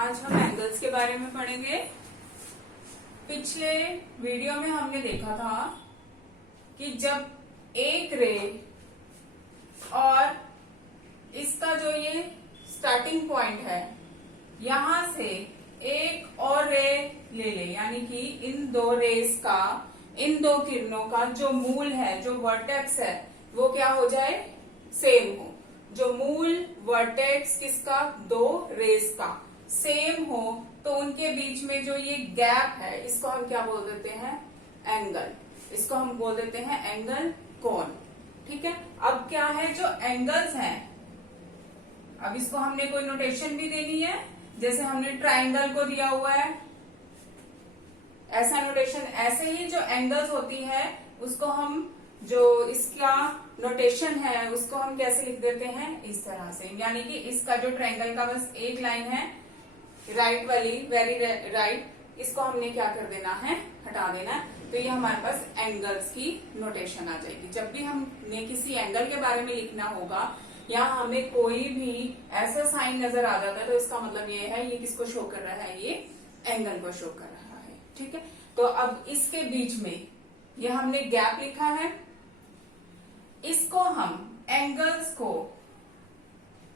आज हम एंगल्स के बारे में पढ़ेंगे। पिछले वीडियो में हमने देखा था कि जब एक रे और इसका जो ये स्टार्टिंग पॉइंट है यहां से एक और रे ले ले, यानी कि इन दो रेस का, इन दो किरणों का जो मूल है, जो वर्टेक्स है, वो क्या हो जाए, सेम हो। जो मूल वर्टेक्स किसका, दो रेस का सेम हो तो उनके बीच में जो ये गैप है इसको हम क्या बोल देते हैं, एंगल। इसको हम बोल देते हैं एंगल कोण। ठीक है। अब क्या है, जो एंगल्स हैं, अब इसको हमने कोई नोटेशन भी देनी है, जैसे हमने ट्राइंगल को दिया हुआ है ऐसा नोटेशन। ऐसे ही जो एंगल्स होती है उसको हम, जो इसका नोटेशन है उसको हम कैसे लिख देते हैं, इस तरह से। यानी कि इसका जो ट्रायंगल का बस एक लाइन है राइट वाली, वेरी राइट, इसको हमने क्या कर देना है, हटा देना है। तो ये हमारे पास एंगल्स की नोटेशन आ जाएगी। जब भी हमें किसी एंगल के बारे में लिखना होगा या हमें कोई भी ऐसा साइन नजर आ जाता है तो इसका मतलब ये है, ये किसको शो कर रहा है, ये एंगल को शो कर रहा है। ठीक है। तो अब इसके बीच में ये हमने गैप लिखा है, इसको हम एंगल्स को,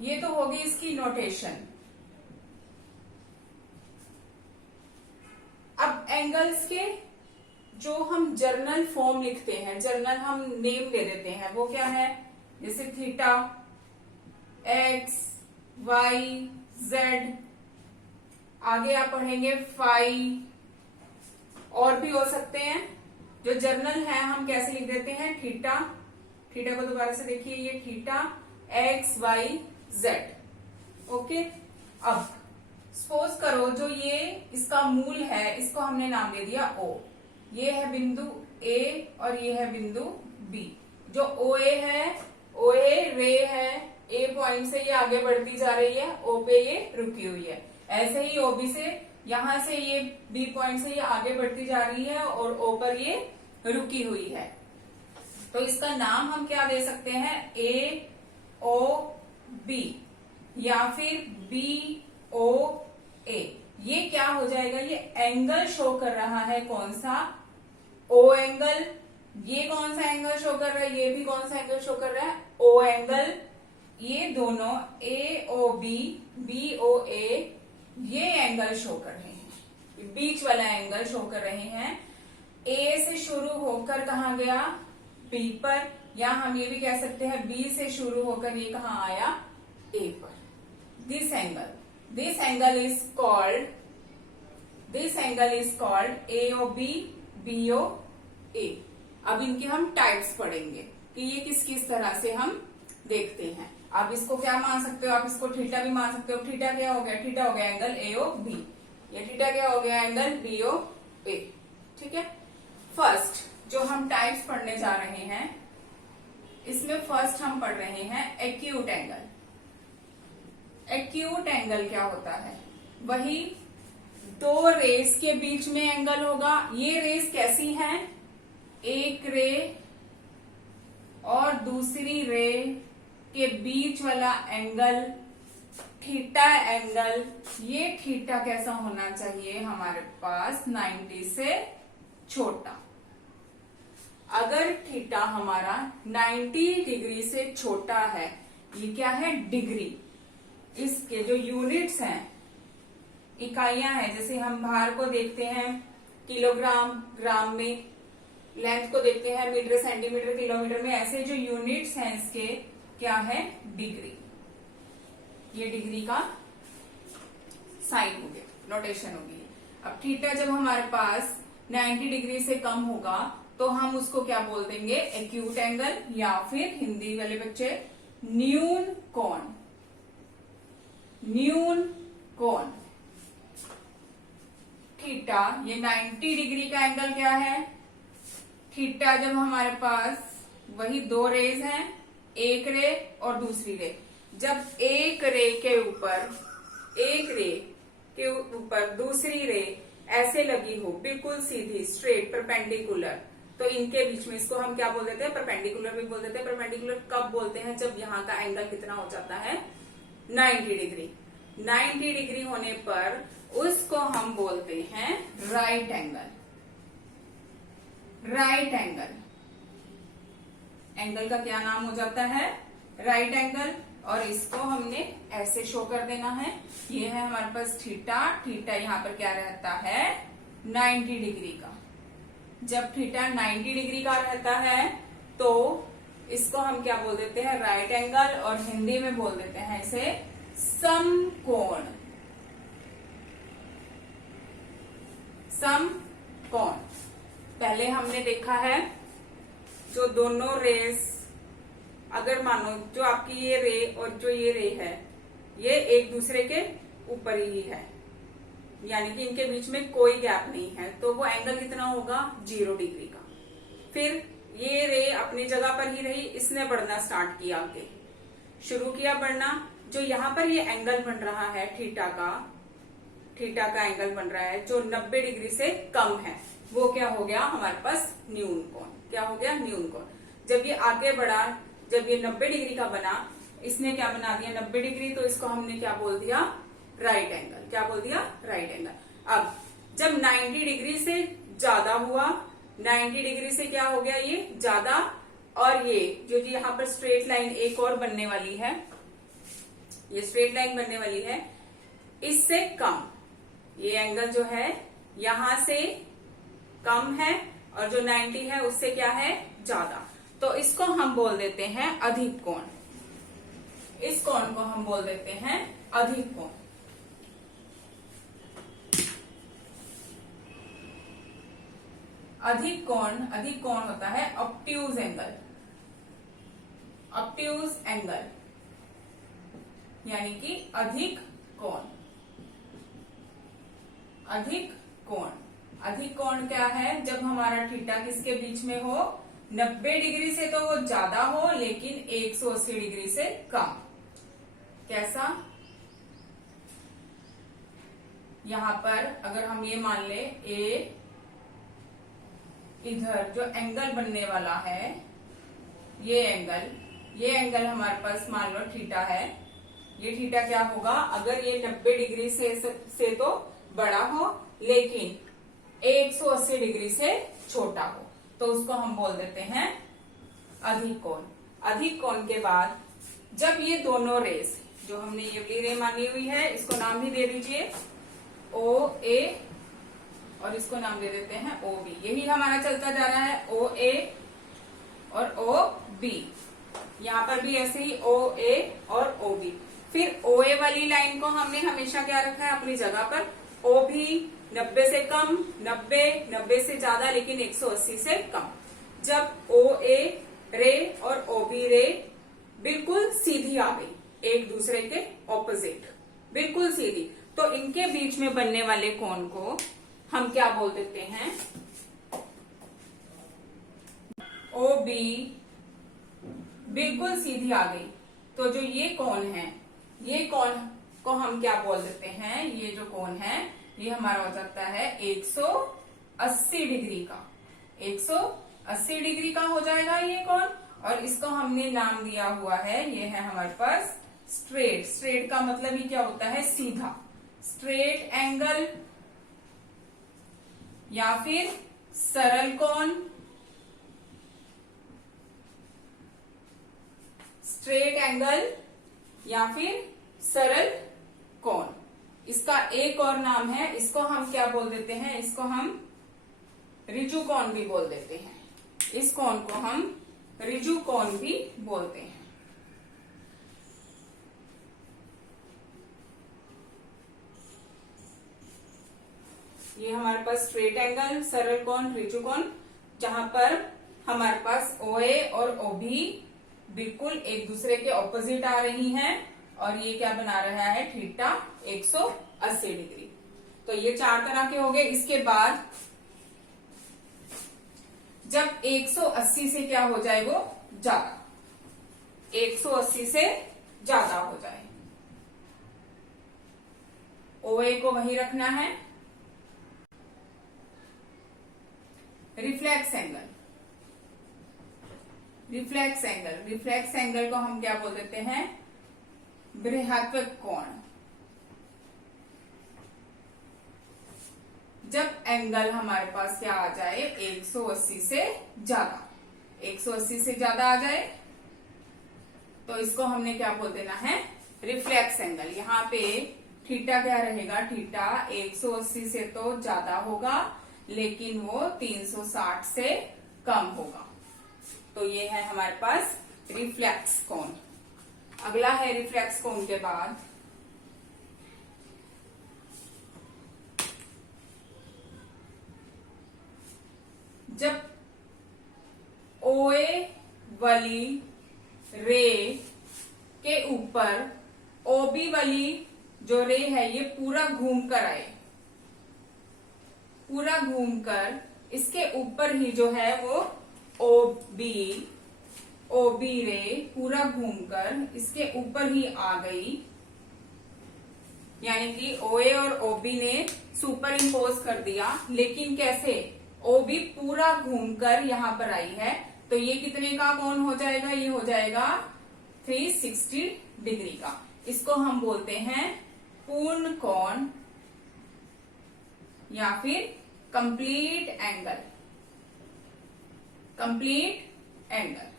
ये तो होगी इसकी नोटेशन। अब एंगल्स के जो हम जर्नल फॉर्म लिखते हैं, जर्नल हम नेम दे देते हैं, वो क्या है, जैसे थीटा, एक्स, वाई, जेड, आगे आप पढ़ेंगे फाई, और भी हो सकते हैं। जो जर्नल है हम कैसे लिख देते हैं, थीटा, थीटा को दोबारा से देखिए, ये theta, X, Y, Z. Okay. अब सपोज करो जो ये इसका मूल है इसको हमने नाम दे दिया ओ। ये है बिंदु ए और ये है बिंदु बी। जो ओ ए है, ओ ए रे है, ए पॉइंट से ये आगे बढ़ती जा रही है, ओ पे ये रुकी हुई है। ऐसे ही ओ बी से, यहां से ये बी पॉइंट से ये आगे बढ़ती जा रही है और ओ पर ये रुकी हुई है। तो इसका नाम हम क्या दे सकते हैं, ए ओ बी या फिर बी ओ ए। ये क्या हो जाएगा, ये एंगल शो कर रहा है, कौन सा, ओ एंगल। ये कौन सा एंगल शो कर रहा है, ये भी कौन सा एंगल शो कर रहा है, ओ एंगल। ये दोनों ए ओ बी, बी ओ ए, ये एंगल शो कर रहे हैं, बीच वाला एंगल शो कर रहे हैं। ए से शुरू होकर कहा गया, बी पर, या हम ये भी कह सकते हैं बी से शुरू होकर ये कहां आया, ए पर। This angle is called AOB, BOA। अब इनकी हम टाइप्स पढ़ेंगे कि ये किस किस तरह से हम देखते हैं। आप इसको क्या मान सकते हो, आप इसको थीटा भी मान सकते हो। थीटा क्या हो गया, थीटा हो गया एंगल AOB, ये थीटा क्या हो गया, एंगल BOA। ठीक है। फर्स्ट जो हम टाइप्स पढ़ने जा रहे हैं, इसमें फर्स्ट हम पढ़ रहे हैं एक्यूट एंगल। एक्यूट एंगल क्या होता है, वही दो रेस के बीच में एंगल होगा। ये रेस कैसी हैं, एक रे और दूसरी रे के बीच वाला एंगल थीटा एंगल। ये थीटा कैसा होना चाहिए हमारे पास, 90 से छोटा। अगर थीटा हमारा 90 डिग्री से छोटा है, ये क्या है, डिग्री। इसके जो यूनिट्स हैं, इकाइयां हैं, जैसे हम भार को देखते हैं किलोग्राम, ग्राम में, लेंथ को देखते हैं मीटर, सेंटीमीटर, किलोमीटर में, ऐसे जो यूनिट्स हैं इसके क्या है, डिग्री। ये डिग्री का साइन हो गया, नोटेशन होगी। अब थीटा जब हमारे पास 90 डिग्री से कम होगा तो हम उसको क्या बोल देंगे, एक्यूट एंगल, या फिर हिंदी वाले बच्चे न्यून कोण। न्यून कोण थीटा, ये 90 डिग्री का एंगल क्या है, थीटा जब हमारे पास वही दो रेज हैं, एक रे और दूसरी रे, जब एक रे के ऊपर दूसरी रे ऐसे लगी हो, बिल्कुल सीधी, स्ट्रेट, परपेंडिकुलर, तो इनके बीच में इसको हम क्या बोल देते हैं, परपेंडिकुलर भी बोल देते हैं। परपेंडिकुलर कब बोलते हैं, जब यहाँ का एंगल कितना हो जाता है, 90 डिग्री। 90 डिग्री होने पर उसको हम बोलते हैं right angle. Right angle, angle का क्या नाम हो जाता है? Right angle. और इसको हमने ऐसे शो कर देना है। ये है हमारे पास थीटा, थीटा यहाँ पर क्या रहता है? 90 डिग्री का। जब थीटा 90 डिग्री का रहता है तो इसको हम क्या बोल देते हैं? Right angle. और हिंदी में बोल देते हैं इसे समकोण। समकोण। पहले हमने देखा है जो दोनों रेस, अगर मानो जो आपकी ये रे और जो ये रे है ये एक दूसरे के ऊपर ही है, यानी कि इनके बीच में कोई गैप नहीं है, तो वो एंगल कितना होगा? 0 डिग्री का। फिर ये रे अपनी जगह पर ही रही, इसने बढ़ना स्टार्ट किया, आगे शुरू किया बढ़ना। जो यहाँ पर ये एंगल बन रहा है थीटा का एंगल बन रहा है जो 90 डिग्री से कम है, वो क्या हो गया? हमारे पास न्यून कोण। क्या हो गया? न्यून कोण। जब ये आगे बढ़ा, जब ये 90 डिग्री का बना, इसने क्या बना दिया? 90 डिग्री, तो इसको हमने क्या बोल दिया? Right angle. क्या बोल दिया? Right angle. अब जब 90 डिग्री से ज्यादा हुआ, 90 डिग्री से क्या हो गया? ये ज्यादा, और ये जो यहाँ पर स्ट्रेट लाइन एक और बनने वाली है, ये स्ट्रेट लाइन बनने वाली है, इससे कम। ये एंगल जो है यहां से कम है और जो 90 है उससे क्या है? ज्यादा। तो इसको हम बोल देते हैं अधिक कोण। इस कोण को हम बोल देते हैं अधिक कोण। अधिक कोण होता है ऑब्ट्यूज एंगल। ऑब्ट्यूज एंगल यानी कि अधिक कोण। अधिक कोण, अधिक कोण क्या है? जब हमारा थीटा किसके बीच में हो? 90 डिग्री से तो वो ज्यादा हो लेकिन 180 डिग्री से कम। कैसा? यहां पर अगर हम ये मान ले ए, इधर जो एंगल बनने वाला है ये एंगल हमारे पास मान लो थीटा है। ये थीटा क्या होगा? अगर ये 90 डिग्री से तो बड़ा हो लेकिन 180 डिग्री से छोटा हो, तो उसको हम बोल देते हैं अधिक कोण। अधिक कोण के बाद जब ये दोनों रेस, जो हमने ये वाली रे मानी हुई है, इसको नाम भी दे दीजिए ओ ए, और इसको नाम दे देते हैं ओ बी। यही हमारा चलता जा रहा है ओ ए और ओ बी। यहां पर भी ऐसे ही ओ ए और ओ बी। फिर ओ ए वाली लाइन को हमने हमेशा क्या रखा है? अपनी जगह पर। ओ भी 90 से कम, 90 से ज्यादा लेकिन 180 से कम। जब ओ ए रे और ओ बी रे बिल्कुल सीधी आ गई, एक दूसरे के ऑपोजिट, बिल्कुल सीधी, तो इनके बीच में बनने वाले कोण को हम क्या बोल देते हैं? ओ बी बिल्कुल सीधी आ गई, तो जो ये कोण है, ये कोण को हम क्या बोल देते हैं? ये जो कोण है ये हमारा हो जाता है 180 डिग्री का। 180 डिग्री का हो जाएगा ये कोण। और इसको हमने नाम दिया हुआ है, ये है हमारे पास स्ट्रेट। स्ट्रेट का मतलब ही क्या होता है? सीधा। स्ट्रेट एंगल या फिर सरल कोण। स्ट्रेट एंगल या फिर सरल कोण, इसका एक और नाम है, इसको हम क्या बोल देते हैं? इसको हम ऋजु कोण भी बोल देते हैं। इस कोण को हम ऋजु कोण भी बोलते हैं। ये हमारे पास स्ट्रेट एंगल, सरल कोण, ऋजु कोण, जहां पर हमारे पास ओ ए और ओ बी बिल्कुल एक दूसरे के ऑपोजिट आ रही हैं, और ये क्या बना रहा है? Theta 180 degree. तो ये 4 तरह के हो गए। इसके बाद जब 180 से क्या हो जाए? वो ज्यादा, 180 से ज्यादा हो जाए, ओ ए को वही रखना है। रिफ्लेक्स एंगल, रिफ्लेक्स एंगल को हम क्या बोल देते हैं? बृहत्तक कोण। जब एंगल हमारे पास क्या आ जाए 180 से ज्यादा, 180 से ज्यादा आ जाए तो इसको हमने क्या बोल देना है, रिफ्लेक्स एंगल। यहाँ पे थीटा क्या रहेगा, थीटा 180 से तो ज्यादा होगा लेकिन वो 360 से कम होगा। तो ये है हमारे पास रिफ्लेक्स कोण। अगला है रिफ्लेक्स कोण के बाद जब OA वाली रे के ऊपर OB वाली जो रे है ये पूरा घूम कर आए, पूरा घूमकर इसके ऊपर ही जो है वो OB रे पूरा घूमकर इसके ऊपर ही आ गई, यानी कि OA और OB ने सुपर इम्पोज कर दिया। लेकिन कैसे, OB पूरा घूमकर यहां पर आई है तो ये कितने का कोण हो जाएगा, ये हो जाएगा 360 डिग्री का। इसको हम बोलते हैं पूर्ण कोण या फिर कंप्लीट एंगल। कंप्लीट एंगल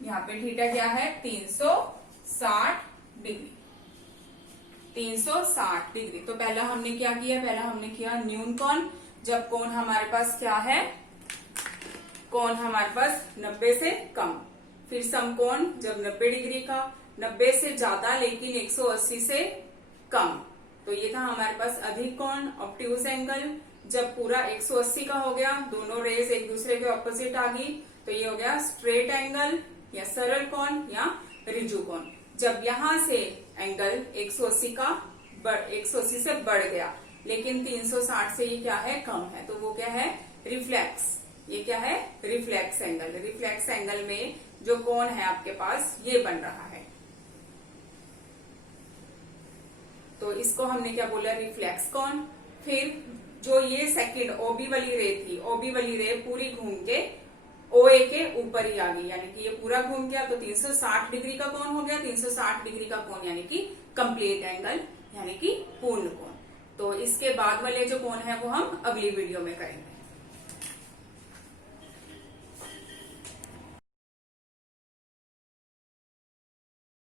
यहाँ पे थीटा क्या है 360 डिग्री, 360 डिग्री। तो पहला हमने क्या किया, पहला हमने किया न्यून कोण। जब कोण हमारे पास क्या है, कोण हमारे पास 90 से कम। फिर समकोण जब 90 डिग्री का, 90 से ज्यादा लेकिन 180 से कम। तो ये था हमारे पास अधिक कोण, ऑब्ट्यूज एंगल। जब पूरा 180 का हो गया, दोनों रेज एक दूसरे के ऑपोजिट आ गई तो ये हो गया स्ट्रेट एंगल या सरल कोण या रिजु कोण। जब यहां से एंगल 180 से बढ़ गया लेकिन 360 से ये क्या है, कम है, तो वो क्या है, रिफ्लेक्स। ये क्या है, रिफ्लेक्स एंगल। रिफ्लेक्स एंगल में जो कोण है आपके पास ये बन रहा है, तो इसको हमने क्या बोला, रिफ्लेक्स कोण। फिर जो ये सेकंड OB वाली रे थी, OB वाली रे पूरी घूम के OA के ऊपर ही आ गई, यानी कि ये पूरा घूम गया तो 360 डिग्री का कोण हो गया। 360 डिग्री का कोण यानी कि कंप्लीट एंगल, यानी कि पूर्ण कोण। तो इसके बाद वाले जो कोण है वो हम अगली वीडियो में करेंगे।